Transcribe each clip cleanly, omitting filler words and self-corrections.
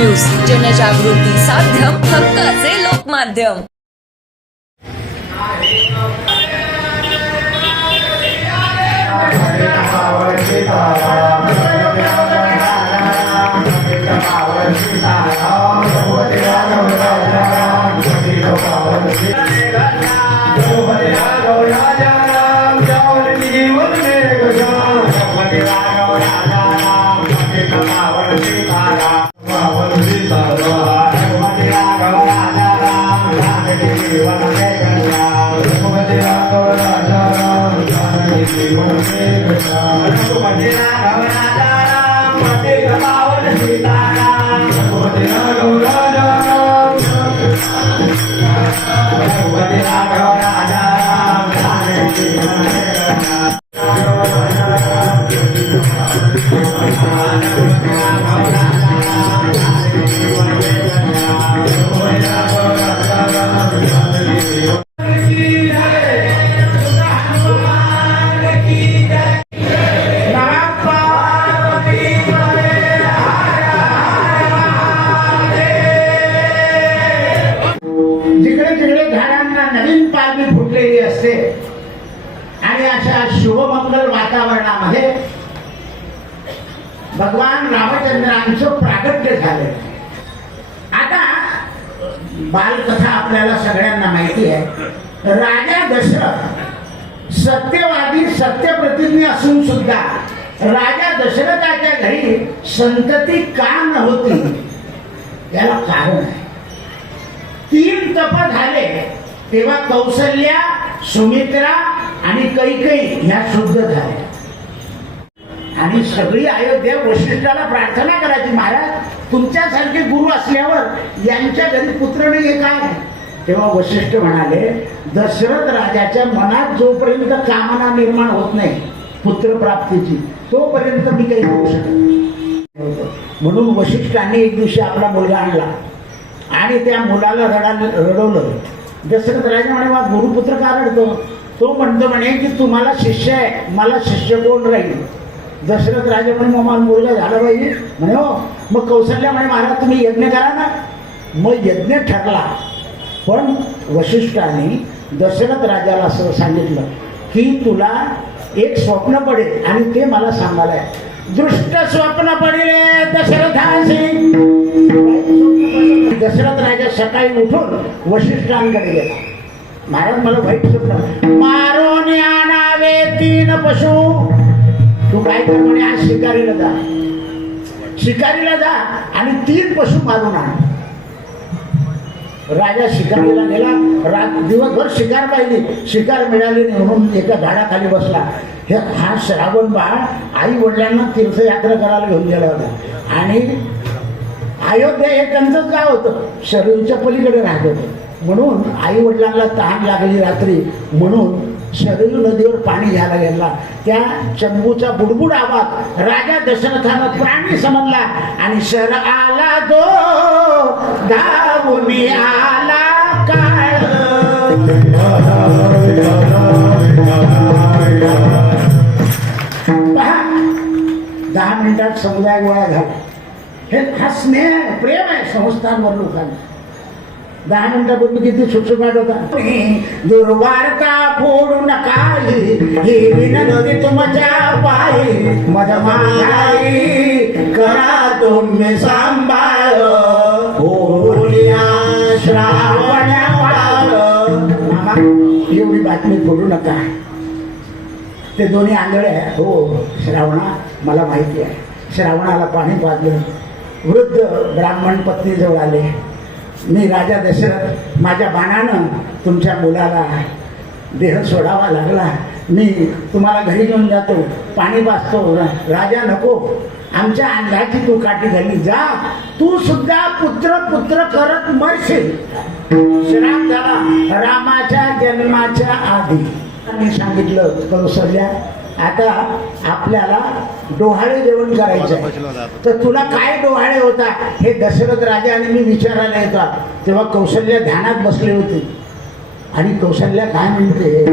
News, जनजागृती साध्यम, हक्काचे लोकमाध्यम। फुटलेली असते आणि अशा शुभमंगल वातावरणामध्ये भगवान रामचंद्रांचं प्रागट्य झाले। आता बालकथा आपल्याला सगळ्यांना माहिती आहे। राजा दशरथ सत्यवादी सत्यप्रतिज्ञ असून सुद्धा राजा दशरथाच्या घरी संतती का नव्हती याला कारण आहे। 3 तप झाले तेव्हा कौसल्या, सुमित्रा आणि कैकेयी ह्या शुद्ध झाल्या आणि सगळी अयोध्या वशिष्ठाला प्रार्थना करायची, महाराज तुमच्यासारखे गुरु असल्यावर यांच्या घरी पुत्र नाही हे काय? तेव्हा वशिष्ठ म्हणाले, दशरथ राजाच्या मनात जोपर्यंत कामना निर्माण होत नाही पुत्र प्राप्तीची तोपर्यंत मी काही करू शकत नाही। म्हणून वशिष्ठाने एक दिवशी आपला मुलगा आणला आणि त्या मुलाला रडवलं। दशरथ राजा म्हणे, वा गुरुपुत्र का रडतो? तो म्हणतो म्हणे की तुम्हाला शिष्य आहे, मला शिष्य कोण राहील? दशरथ राजा म्हणे, मग मला मुलगा झाला पाहिजे म्हणे। हो, मग कौशल्या म्हणे, महाराज तुम्ही यज्ञ करा ना। मग यज्ञ ठरला, पण वशिष्ठाने दशरथ राजाला असं सांगितलं की तुला एक स्वप्न पडेल आणि ते मला सांगायला आहे। दृष्ट स्वप्न पडले दशरथासी। दशरथ राजा सकाळी उठून वशिष्ठांकडे गेला, महाराज मला वाईट स्वप्न, मारून आणावे 3 पशु। तू काय कर म्हणे, आज शिकारीला जा आणि 3 पशु मारून आण। राजा शिकारीला गेला, दिवसभर शिकार पाहिली, शिकार मिळाली नाही म्हणून एका झाडाखाली बसला। हा श्रावण बाळ आई वडिलांना तीर्थयात्रा करायला घेऊन गेला होता आणि अयोध्या हे त्यांचंच गाव होतं, शरीरच्या पलीकडे राहत होतं। म्हणून आई वडिलांना तहान लागली रात्री, म्हणून शरीर नदीवर पाणी घ्यायला गेला। त्या चंबूचा बुडबुड आवाज राजा दशरथानं प्राणी समजला आणि शर आला दो धावून आला काळ। 10 मिनिटात समुदाय गोळा झाला। हे खास स्नेह आहे, प्रेम आहे संस्थांवर लोकांना। 10 मिनिटापूर्वी किती सुटसुटाट होता। दुर्वार्ता फोडू नका ही विनंती तुमच्या पायी, मधमाई करा तुम्ही सांभाळ, होलिया श्रावण मामा एवढी बातमी फोडू नका। ते दोन्ही आंधळे आहे। हो श्रावणा, मला माहिती आहे। श्रावणाला पाणी पाजलं, वृद्ध ब्राह्मण पत्नी जवळ आले, मी राजा दशरथ, माझ्या बाणानं तुमच्या मुलाला देह सोडावा लागला, मी तुम्हाला घरी घेऊन जातो, पाणी पाजतो। राजा नको, आमच्या अंगाची तू काठी धरली, जा तू सुद्धा पुत्र पुत्र करत मरशील। श्राप झाला रामाच्या जन्माच्या आधी। मी सांगितलं कौशल्या, आता आपल्याला डोहाळे जेवण करायचं, तर तुला काय डोहाळे होता हे दशरथ राजा आणि मी विचारायला येतो। तेव्हा कौशल्या ध्यानात बसली होती आणि कौशल्या काय म्हणते,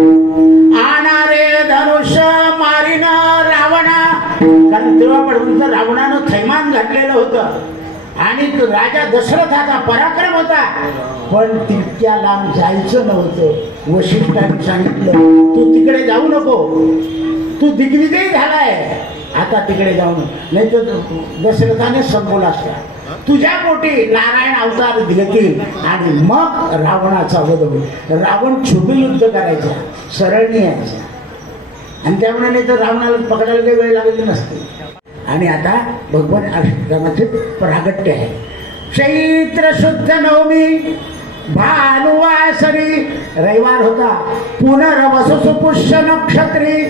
आणारे धनुष्य मारीन रावणा, कारण तेव्हापर्यंत रावणानं थैमान घातलेलं होतं आणि तो राजा दशरथाचा पराक्रम होता, पण तितक्या लांब जायचं नव्हतं. वशिष्ठांनी सांगितलं तू तिकडे जाऊ नको, तू दिग्विजयी झालाय, आता तिकडे जाऊ नको. नाही तर दशरथाने संपवला असता. तुझ्या पोटी नारायण अवतार घेतील आणि मग रावणाचा वध होईल. रावण छुपी युद्ध करायचा, सरळ नाही यायचा. आणि त्यामुळे नाही तर रावणाला पकडायला काही वेळ लागली नसते. आणि आता भगवान अष्टकामाचे प्रागट्य आहे. चैत्र शुद्ध नवमी भानुवासरी, रविवार होता, पुनर्वसु पुष्य नक्षत्री.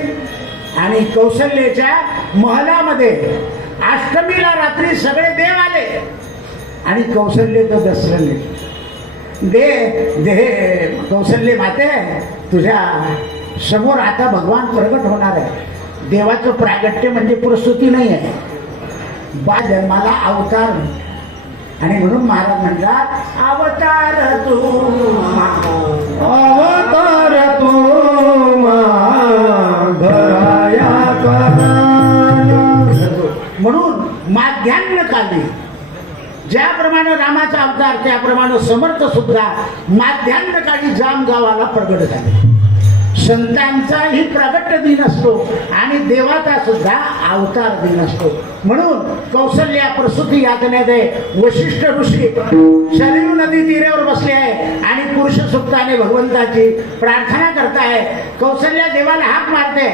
आणि कौशल्याच्या महलामध्ये अष्टमीला रात्री सगळे देव आले आणि कौशल्य तो दसरले. दे कौशल्य माते, तुझ्या समोर आता भगवान प्रगट होणार आहे. देवाचं प्रागट्य म्हणजे प्रस्तुती नाही आहे, बा जन्माला अवतार. आणि म्हणून महाराज म्हणतात अवतार तू, अवतार तू धराया म्हणून माध्यान्ह काली ज्याप्रमाणे रामाचा अवतार, त्याप्रमाणे समर्थ सुद्धा माध्यान्ह काली जाम गावाला प्रगट झाले. संतांचाही प्रगट दिन असतो आणि देवाचा सुद्धा अवतार दिन असतो. म्हणून कौशल्या प्रसूती यातनेत आहे. वशिष्ठ ऋषी शरयू नदी तीरावर बसले आहे आणि पुरुष सुक्ताने भगवंताची प्रार्थना करताय. कौशल्या देवाला हाक मारते,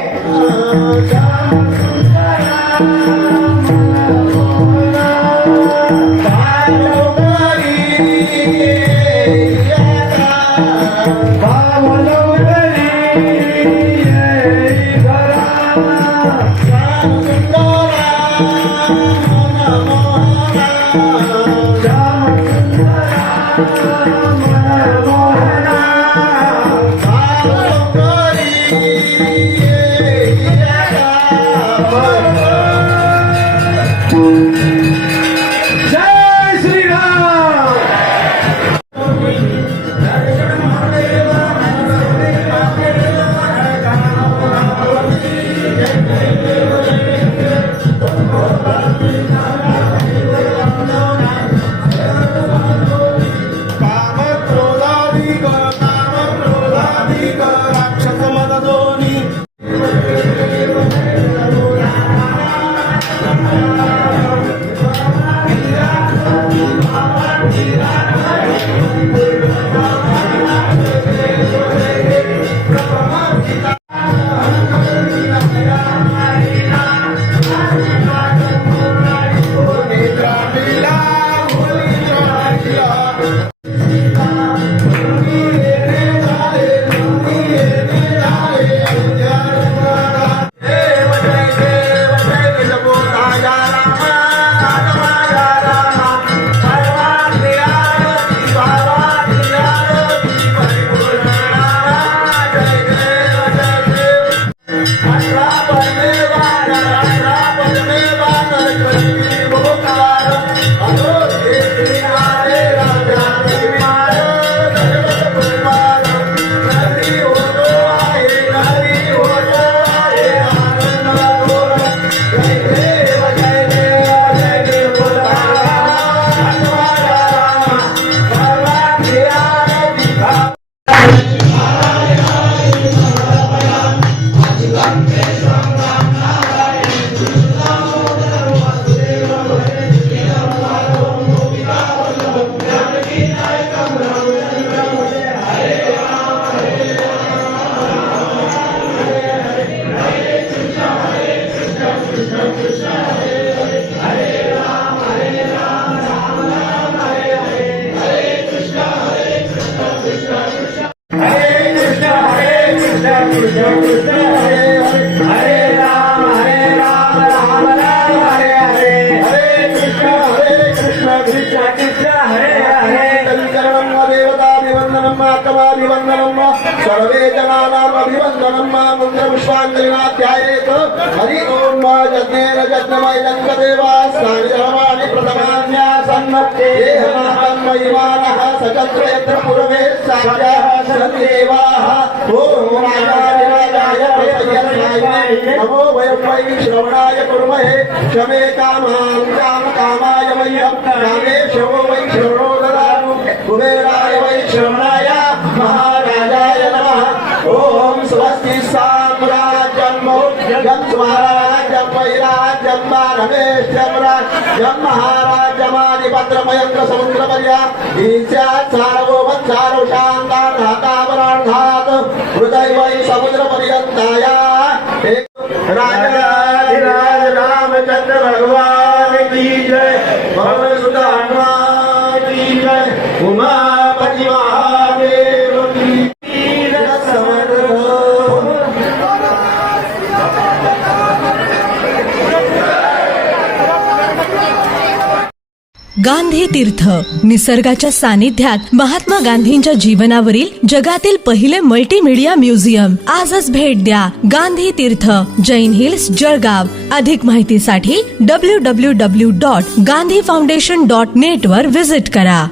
सर्वे जनानाम् अभिवन्दनं मन्त्रपुष्पाञ्जलिनाध्यायेत हरि ओम् यज्ञेन यज्ञमयं देवाः सानि प्रथमान्यासन् देहनाहं महिमानः सचत्र यत्र पूर्वे साक्षाः सन्देवाः ॐ राजाय नमो वयं वै श्रवणाय कुर्महे क्षमे कामां काम कामाय वयं कामेशो वै क्षरोदरानु कुबेराय वै श्रवणाय महाराजाय नमः ओम स्वस्ति साम्राज्यं मौर्यं स्वराज्यं वैराज्यं रमेशं राज्यं महाराजमादिपत्रमयं समुद्रपर्या ईशात् सार्वभौमचारो शान्तानातावराणात् हृदय वै समुद्रपर्यन्ताय राज रामचंद्र भगवान की जय पवन सुत हनुमान की जय उमापति महादेव की समर्थ गांधी तीर्थ निसर्गाच्या सानिध्यात महात्मा गांधींच्या जीवनावरील जगातील पहिले मल्टीमीडिया म्युझियम आजच भेट द्या. गांधी तीर्थ, जैन हिल्स, जळगाव. अधिक माहितीसाठी www.gandhifoundation.net वर विजिट करा.